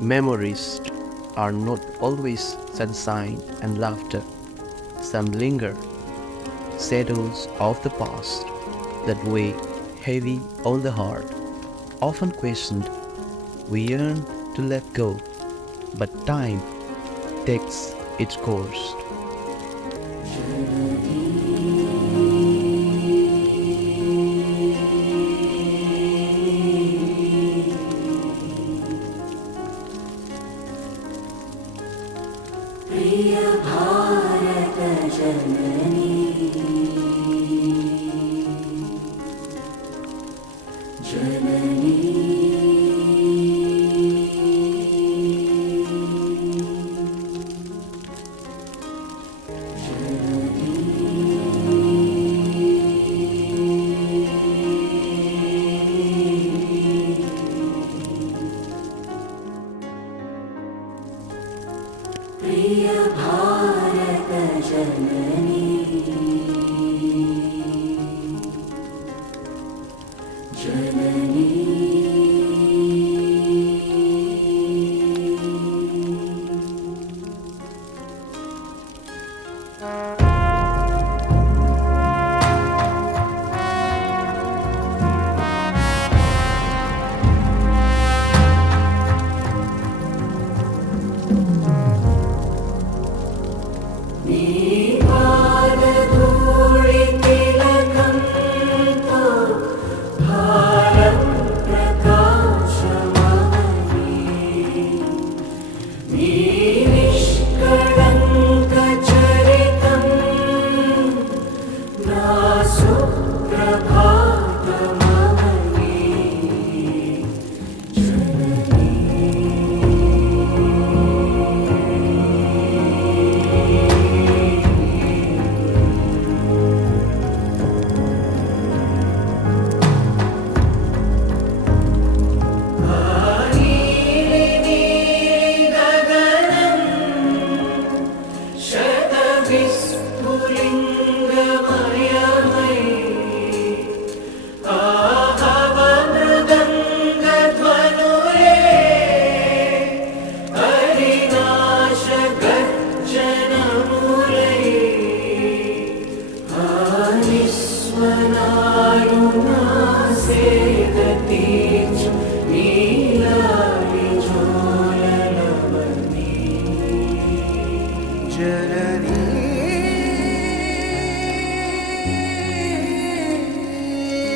Memories are not always sunshine and laughter. Some linger, shadows of the past that weigh heavy on the heart. Often questioned, we yearn to let go, but time takes its course. प्रिय भारत जननी जननी प्रिय भारत जननी